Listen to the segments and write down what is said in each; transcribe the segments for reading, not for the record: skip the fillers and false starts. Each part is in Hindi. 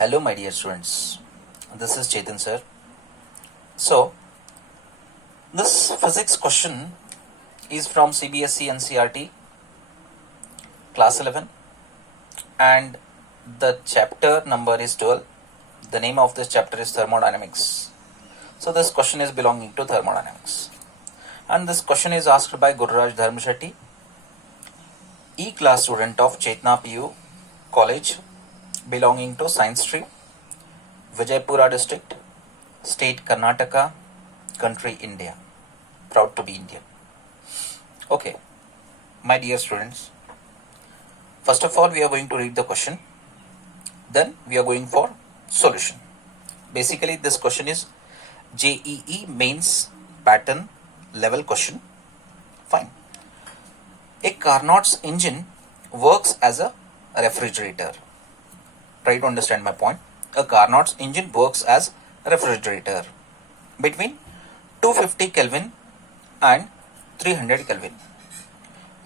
Hello, my dear students. This is Chetan sir. So, this physics question is from CBSE NCERT, class 11, and the chapter number is 12. The name of this chapter is thermodynamics. So, this question is belonging to thermodynamics, and this question is asked by Gururaj Dharmashetty, E-class student of Chetna PU College, belonging to science stream, Vijaypura district, state Karnataka, country India. Proud to be Indian. Okay, my dear students, first of all we are going to read the question, then we are going for solution. Basically this question is JEE mains pattern level question. Fine. A Carnot's engine works as a refrigerator. Try to understand my point. A Carnot's engine works as a refrigerator between 250 Kelvin and 300 Kelvin.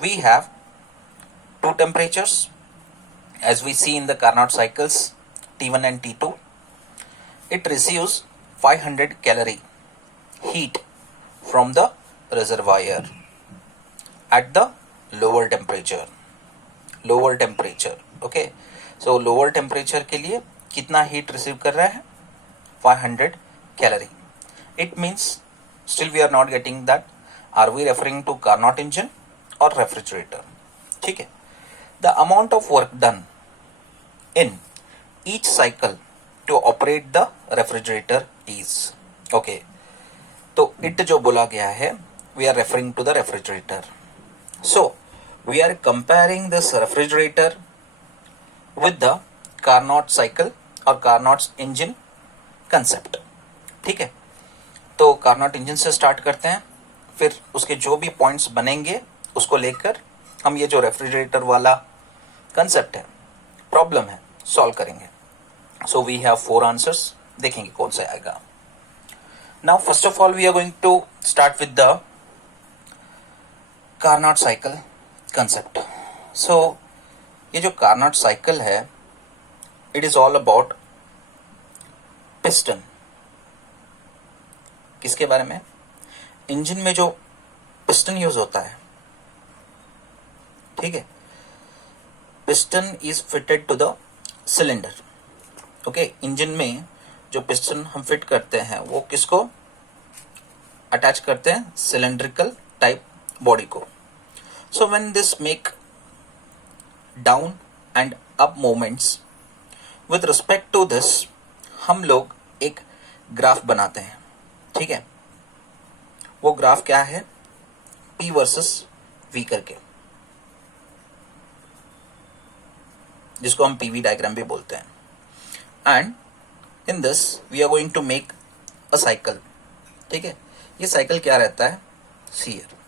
We have two temperatures as we see in the Carnot cycles T1 and T2. It receives 500 calorie heat from the reservoir at the lower temperature. Okay, so lower temperature के लिए कितना heat receive कर रहा है? 500 calorie. It means still we are not getting that. Are we referring to Carnot engine or refrigerator? ठीक है. The amount of work done in each cycle to operate the refrigerator is, okay, तो it जो बोला गया है, we are referring to the refrigerator. So we are comparing this refrigerator with the Carnot cycle और Carnot's engine concept. ठीक है, तो Carnot engine से स्टार्ट करते हैं, फिर उसके जो भी पॉइंट्स बनेंगे उसको लेकर हम ये जो रेफ्रिजरेटर वाला कंसेप्ट है, प्रॉब्लम है, सॉल्व करेंगे. So we have 4 answers. देखेंगे कौन सा आएगा. Now first of all we are going to start with the Carnot cycle concept. So ये जो Carnot cycle है, it is all about piston. किसके बारे में? इंजन में जो पिस्टन यूज होता है, ठीक है, piston is fitted to the cylinder. Okay, engine में जो पिस्टन हम फिट करते हैं वो किसको अटैच करते हैं? सिलेंड्रिकल टाइप बॉडी को. So when this make down and up movements, with respect to this हम लोग एक ग्राफ बनाते हैं. ठीक है, वो ग्राफ क्या है? P वर्सेस V करके, जिसको हम PV डायग्राम भी बोलते हैं. And in this we are going to make a cycle. ठीक है, ये साइकिल क्या रहता है? हियर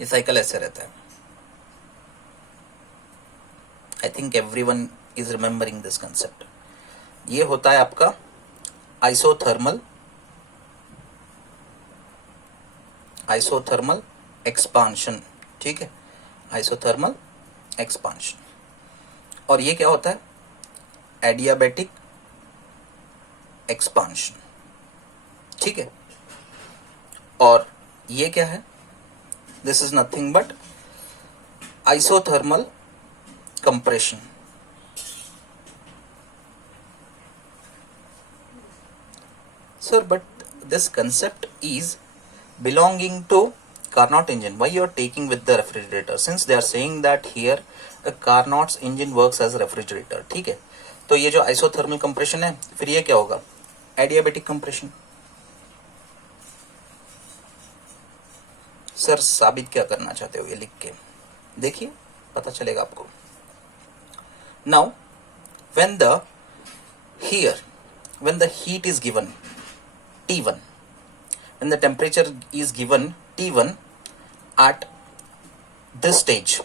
ये साइकिल ऐसे रहता है. I think everyone is remembering this concept. ये होता है आपका आइसोथर्मल एक्सपांशन. ठीक है, आइसोथर्मल एक्सपांशन. और ये क्या होता है? Adiabatic expansion. ठीक है, और ये क्या है? This is nothing but isothermal compression. Sir, but this concept is belonging to Carnot engine. Why you are taking with the refrigerator? Since they are saying that here a Carnot's engine works as a refrigerator. ठीक है, तो ये जो आइसोथर्मल कंप्रेशन है, फिर ये क्या होगा? Adiabatic compression. सर साबित क्या करना चाहते हो? ये लिख के देखिए, पता चलेगा आपको. Now when the heat is given T1, when the temperature is given T1 at this stage,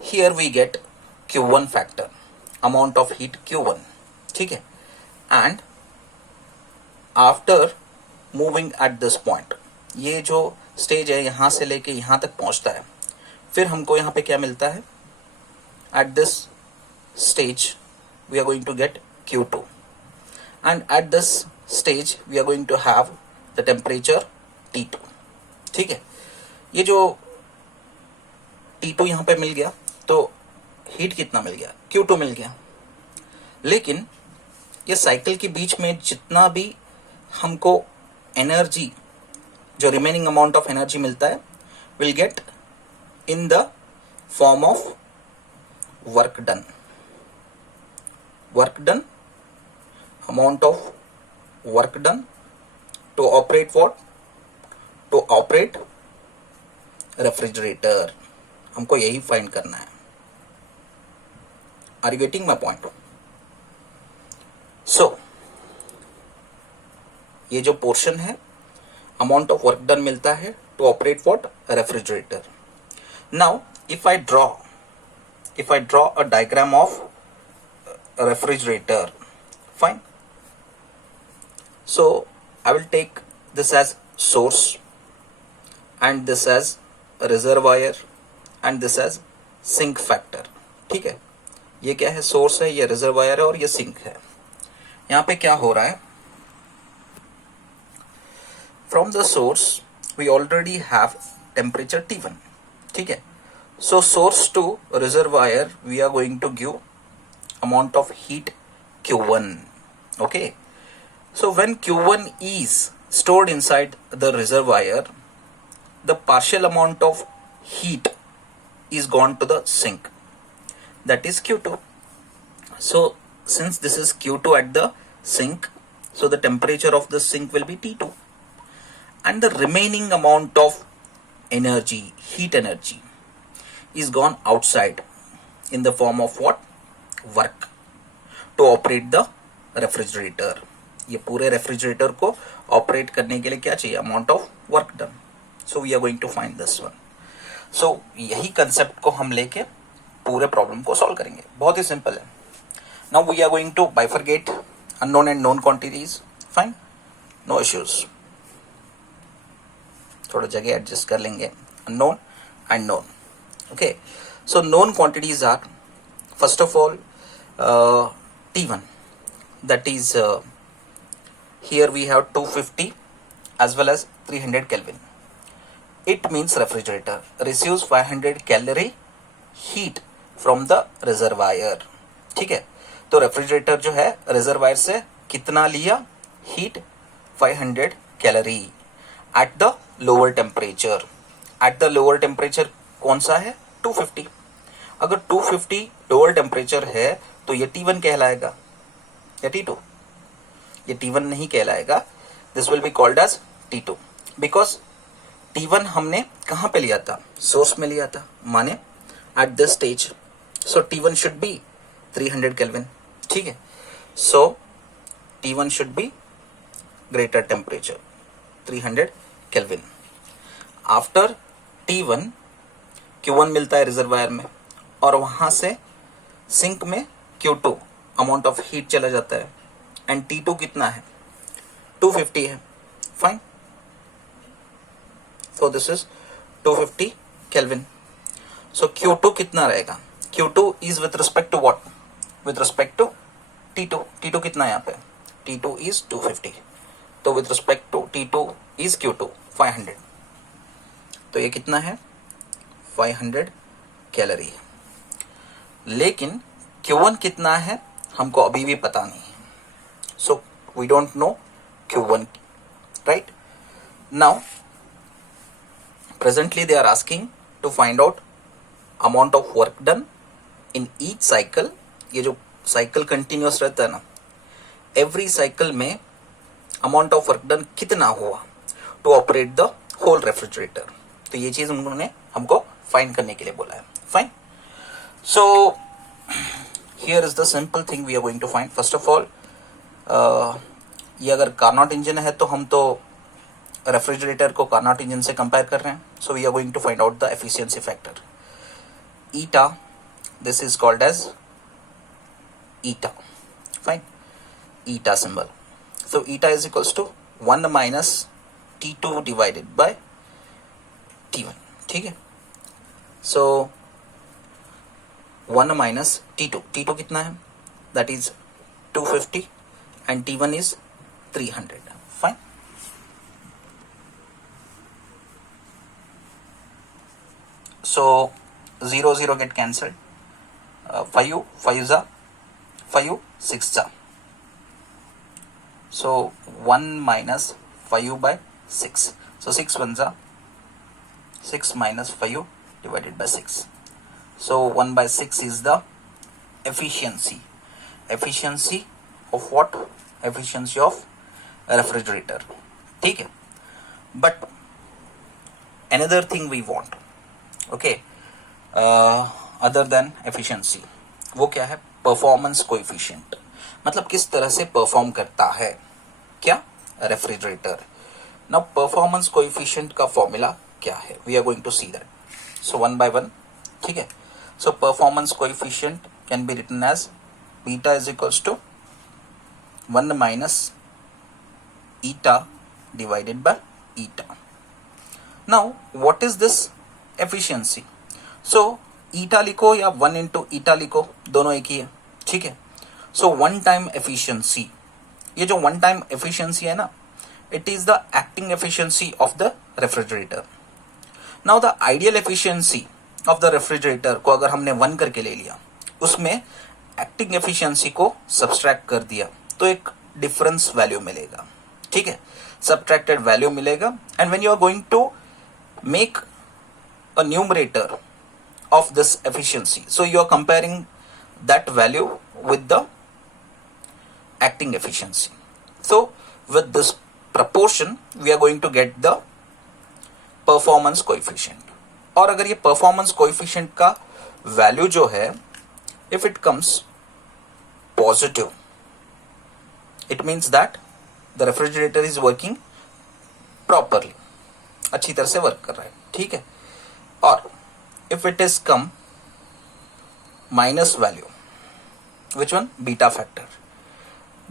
here we get Q1 factor, amount of heat Q1. ठीक है, and after moving at this point, ये जो स्टेज है यहाँ से लेके यहाँ तक पहुँचता है, फिर हमको यहाँ पे क्या मिलता है? At this stage we are going to get Q2, and at this stage we are going to have the temperature T2. ठीक है, ये जो T2 यहाँ पे मिल गया तो हीट कितना मिल गया, Q2 मिल गया। लेकिन ये साइकिल के बीच में जितना भी हमको एनर्जी, जो रिमेनिंग अमाउंट ऑफ एनर्जी मिलता है, will get in the form of work done. Work done, amount of work done to operate what, to operate refrigerator. हमको यही फाइंड करना है। Are you getting my point? So ये जो पोर्शन है, अमाउंट ऑफ वर्क डन मिलता है to operate what, refrigerator. Now if I draw a diagram of refrigerator, fine. So I will take this as source and this as reservoir and this as sink factor. ठीक है, ये क्या है, सोर्स है, ये रिजर्वायर है और ये सिंक है। यहाँ पे क्या हो रहा है, from the source we already have temperature T1, ठीक है। So source to reservoir we are going to give amount of heat Q1. Okay, so when Q1 is stored inside the reservoir, the partial amount of heat is gone to the sink, that is Q2. So since this is Q2 at the sink, so the temperature of the sink will be T2, and the remaining amount of energy, heat energy, is gone outside in the form of what, work to operate the refrigerator. ये पूरे रेफ्रिजरेटर को ऑपरेट करने के लिए क्या चाहिए, amount of work done. So we are going to find this one. So यही कंसेप्ट को हम लेके पूरे प्रॉब्लम को सॉल्व करेंगे, बहुत ही सिंपल है। Now we are going to bifurcate unknown and known quantities, fine, no issues. थोड़ा जगह एडजस्ट कर लेंगे, unknown and known. Okay, so known quantities are first of all T1, that is here we have 250 as well as 300 Kelvin. It means refrigerator receives 500 calorie heat from the reservoir. ठीक है, तो रेफ्रिजरेटर जो है रिजर्वायर से कितना लिया heat, 500 calorie at the lower temperature. At the lower temperature कौन सा है, 250। अगर 250 लोअर टेम्परेचर है तो ये T1 कहलाएगा या T2? ये T1 नहीं कहलाएगा, this will be called as T2, because T1 हमने कहाँ पे लिया था, सोर्स में लिया था, माने at this stage. So T1 should be 300 kelvin, ठीक है। सो T1 should be greater temperature 300 kelvin. After T1 Q1 मिलता है रिजर्वायर में, और वहां से सिंक में Q2 अमाउंट ऑफ हीट चला जाता है, एंड T2 कितना है, 250 है, fine. So this is 250 kelvin. So Q2 कितना रहेगा, Q2 is with respect to what, with respect to T2। T2 कितना है यहाँ पे, T2 इज 250, तो with respect to T2 is Q2 500, तो ये कितना है, 500 कैलोरी। लेकिन Q1 कितना है हमको अभी भी पता नहीं, so we don't know Q1, right. Now presently they are asking to find out amount of work done in each cycle. ये जो साइकिल कंटिन्यूअस रहता है ना, एवरी साइकिल में अमाउंट ऑफ वर्क डन कितना हुआ to operate the whole refrigerator. तो ये चीज उन्होंने हमको फाइंड करने के लिए बोला है, fine. So here is the simple thing we are going to find. First of all, ये अगर कार्नोट इंजन है तो हम तो रेफ्रिजरेटर को कार्नोट इंजन से कंपेयर कर रहे हैं. So we are going to find out the efficiency factor. Eta, this is called as eta. Fine, eta symbol. So eta is equals to 1 minus T2 divided by T1. ठीक है. So 1 minus T2. T2 कितना है? that is 250 and T1 is 300. Fine. So 0 0 get cancelled. 5 5 za 5 6 za. So 1 minus 5 by 6. So 6 1 za 6 minus 5 divided by 6. So 1 by 6 is the efficiency. Efficiency of what? Efficiency of refrigerator. ठीक है. But another thing we want, okay, other than efficiency, वो क्या है? Performance coefficient. मतलब किस तरह से परफॉर्म करता है क्या रेफ्रिजरेटर. नाउ परफॉर्मेंस कोएफिशिएंट का फॉर्मूला क्या है? We are going to see that. So one by one. ठीक है. So performance coefficient can be written as beta is equals to 1 minus eta divided by eta. Now what is this efficiency? So eta लिखो या 1 इंटू ईटा लिखो, दोनों एक ही है. ठीक है. सो वन टाइम एफिशिएंसी, ये जो वन टाइम एफिशिएंसी है ना, it is the acting efficiency of the refrigerator. Now the ideal efficiency of the refrigerator को अगर हमने 1 करके ले लिया, उसमें एक्टिंग एफिशिएंसी को सब्सट्रैक्ट कर दिया, तो एक डिफरेंस वैल्यू मिलेगा. ठीक है. सब्ट्रैक्टेड वैल्यू मिलेगा. And when you are going to make a numerator of this efficiency, so you are comparing that value with the acting efficiency. So with this proportion we are going to get the performance coefficient. और अगर ये performance coefficient का value जो है, if it comes positive, it means that the refrigerator is working properly, अच्छी तरह से वर्क कर रहा है. ठीक है. और if it is come minus value, which one? Beta factor,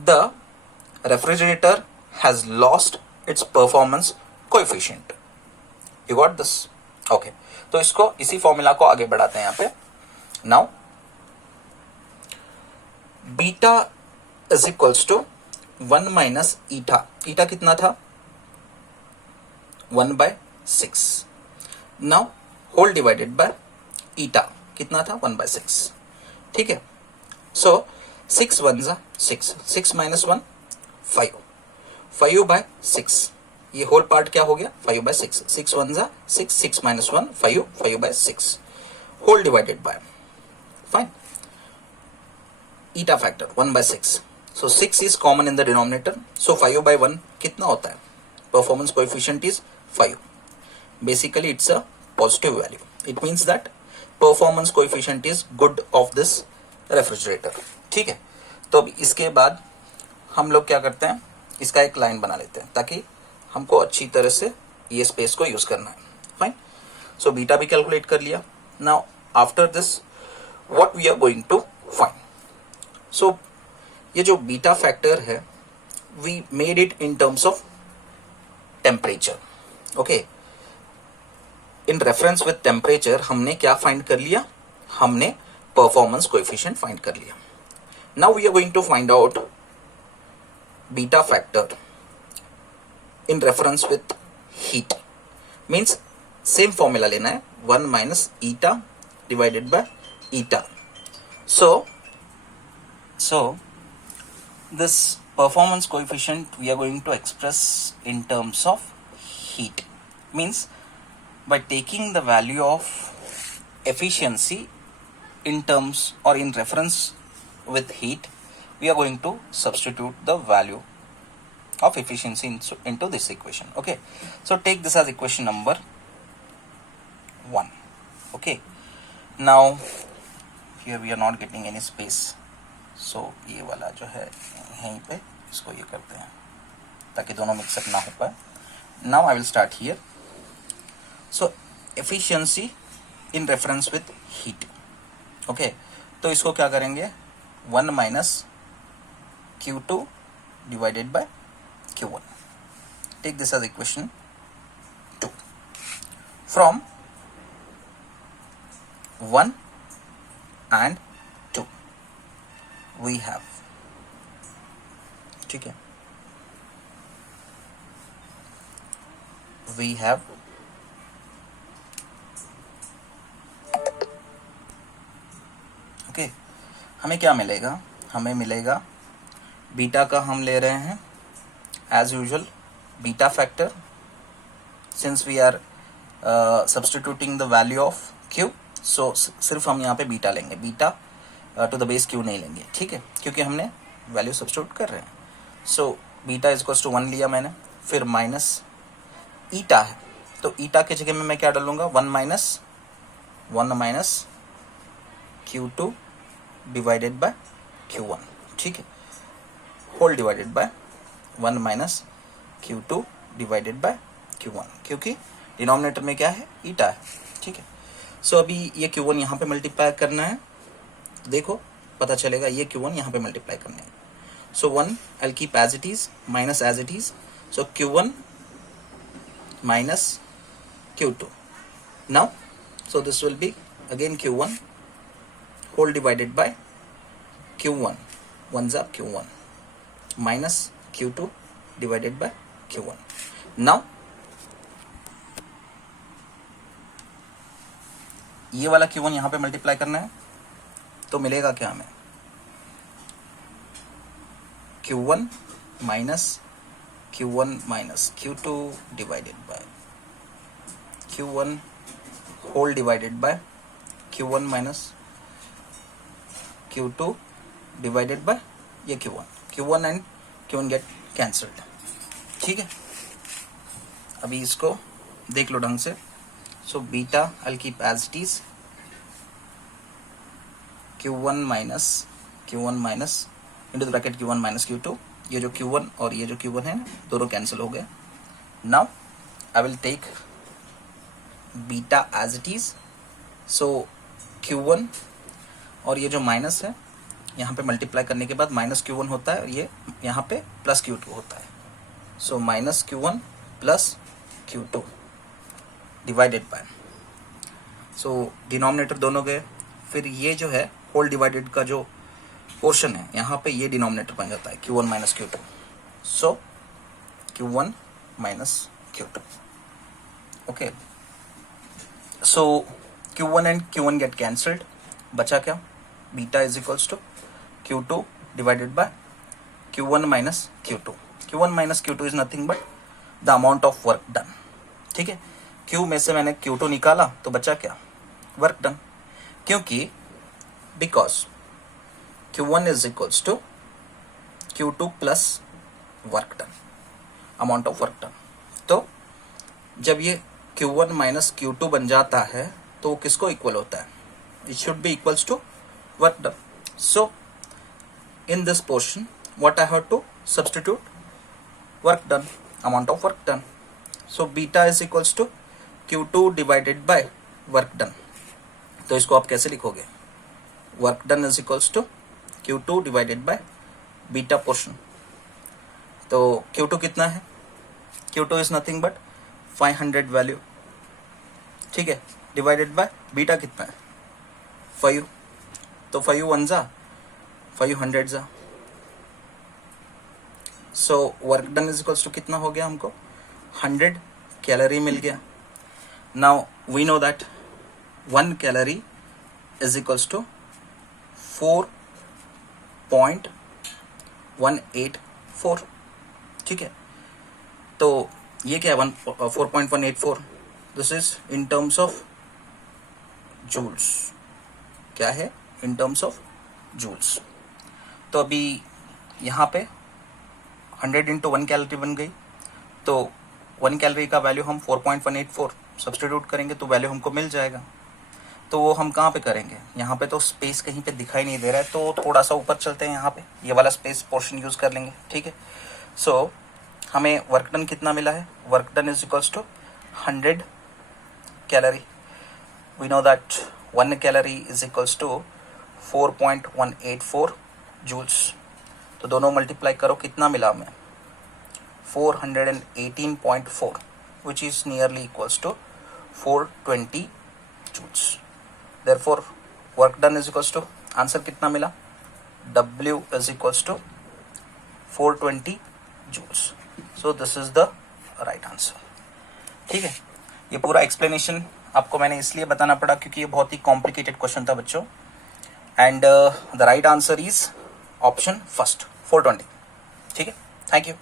the refrigerator has lost its performance coefficient. You got this? Okay. तो इसको, इसी फॉर्मूला को आगे बढ़ाते हैं यहाँ पे. Now beta is equals to 1 minus eta. eta कितना था? 1 by 6. Now whole divided by eta कितना था? 1 by 6. ठीक है. सो 6 1 जा 6, 6 minus 1 5, 5 by 6, ये होल पार्ट क्या हो गया? 5 by 6, 6 1 जा 6, 6 minus 1 5, 5 by 6, whole divided by, fine, eta factor 1 by 6. So 6 is common in the denominator. So 5 by 1 कितना होता है? Performance coefficient is 5. Basically it's a positive value. It means that performance coefficient is good of this refrigerator. ठीक है. तो अब इसके बाद हम लोग क्या करते हैं, इसका एक लाइन बना लेते हैं ताकि हमको अच्छी तरह से ये स्पेस को यूज करना है. फाइन. सो बीटा भी कैलकुलेट कर लिया. Now after this what we are going to find. So ये जो बीटा फैक्टर है, we made it in terms of temperature. Okay. In reference with temperature हमने क्या फाइंड कर लिया? हमने परफॉर्मेंस कोएफिशिएंट फाइंड कर लिया. Now we are going to find out beta factor in reference with heat. Means same formula लेना है, 1 minus eta divided by eta. So this performance coefficient we are going to express in terms of heat. Means by taking the value of efficiency in terms or in reference with heat, we are going to substitute the value of efficiency into this equation. Okay. So take this as equation number 1. Okay. Now here we are not getting any space. So ये वाला जो है यहीं पे इसको ये करते हैं ताकि दोनों मिक्सअप ना हो पाए. Now I will start here. So efficiency in reference with heat. Okay. तो इसको क्या करेंगे? 1 minus Q2 divided by Q1. Take this as equation 2. From 1 and 2. We have, ठीक है, वी हैव ओके। हमें क्या मिलेगा, हमें मिलेगा बीटा का हम ले रहे हैं as usual beta factor, since we are substituting the value of Q, so सिर्फ हम यहाँ पे बीटा लेंगे, beta to the base Q नहीं लेंगे, ठीक है, क्योंकि हमने वैल्यू सब्सटीट्यूट कर रहे हैं। So beta is equals to 1 लिया मैंने, फिर माइनस ईटा है, तो ईटा की जगह में मैं क्या डालूंगा, 1 minus Q2 divided by Q1, ठीक है, whole divided by 1 minus Q2 divided by Q1, क्योंकि डिनोमिनेटर में क्या है, ईटा है, ठीक है। सो अभी ये Q1 यहाँ पे मल्टीप्लाई करना है, देखो पता चलेगा ये Q1 यहाँ पे मल्टीप्लाई करना है। सो 1 I'll keep as it is, minus as it is, so Q1 minus Q2 now, so this will be again Q1 whole divided by Q1, 1's are Q1 minus Q2 divided by Q1. now ये वाला Q1 यहाँ पे मल्टीप्लाई करना है, तो मिलेगा क्या हमें, Q1 minus Q2 divided by Q1 whole divided by Q1 minus Q2 divided by ये Q1 and Q1 get cancelled, ठीक है। अभी इसको देख लो ढंग से, so beta I'll keep as it is, Q1 minus into the bracket Q1 minus Q2, ये जो Q1 और ये जो Q1 है दोनों कैंसिल हो गए। Now I will take beta as it is, so Q1 और ये जो माइनस है यहाँ पे मल्टीप्लाई करने के बाद माइनस Q1 होता है और ये यहाँ पे प्लस Q2 होता है, so minus Q1 plus Q2 divided bye, सो डिनोमिनेटर दोनों गए, फिर ये जो है होल डिवाइडेड का जो पोर्शन है यहाँ पे ये डिनोमिनेटर बन जाता है Q1 minus Q2, so Q1 minus Q2, okay. So Q1 and Q1 get cancelled, बचा क्या, beta is equals to Q2 divided by Q1 minus Q2, Q1 minus Q2 is nothing but the amount of work done, ठीक है। Q में से मैंने Q2 निकाला तो बचा क्या, वर्क डन, क्योंकि because Q1 is equals to Q2 plus work done, amount of work done। तो जब ये Q1 minus Q2 बन जाता है तो वो किसको इक्वल होता है, it should be equals to work done। So in this portion what I have to substitute, work done, amount of work done, so beta is equals to Q2 divided by work done। तो इसको आप कैसे लिखोगे, work done is equals to Q2 divided by beta portion, तो Q2 कितना है, Q2 is nothing but 500 value, ठीक है, डिवाइडेड बाय बीटा कितना है 5, तो 5 1 जा 500 जा, so work done is equals to कितना हो गया हमको 100 कैलोरी मिल गया। Now we know that 1 calorie is equals to 4.184, ठीक है, तो ये क्या है 4.184, this is in terms of joules, क्या है इन टर्म्स ऑफ जूल्स। तो अभी यहाँ पे 100 इंटू 1 कैलोरी बन गई, तो 1 कैलोरी का वैल्यू हम 4.184 सब्सटीट्यूट करेंगे तो वैल्यू हमको मिल जाएगा। तो वो हम कहाँ पे करेंगे, यहाँ पे तो स्पेस कहीं पे दिखाई नहीं दे रहा है, तो थोड़ा सा ऊपर चलते हैं, यहाँ पे ये वाला स्पेस पोर्शन यूज कर लेंगे, ठीक है। सो हमें वर्क डन कितना मिला है, work done is equals to 100 calorie, we know that 1 calorie is equals to 4.184 joules, तो दोनों मल्टीप्लाई करो, कितना मिला हमें 418.4 which is nearly equals to 420 joules. Therefore work done is equals to, answer कितना मिला W is equals to 420 joules. So this is the right answer. ठीक है, ये पूरा एक्सप्लेनेशन आपको मैंने इसलिए बताना पड़ा क्योंकि ये बहुत ही कॉम्प्लिकेटेड क्वेश्चन था बच्चों. And the right answer is option first 420. ठीक है, थैंक यू.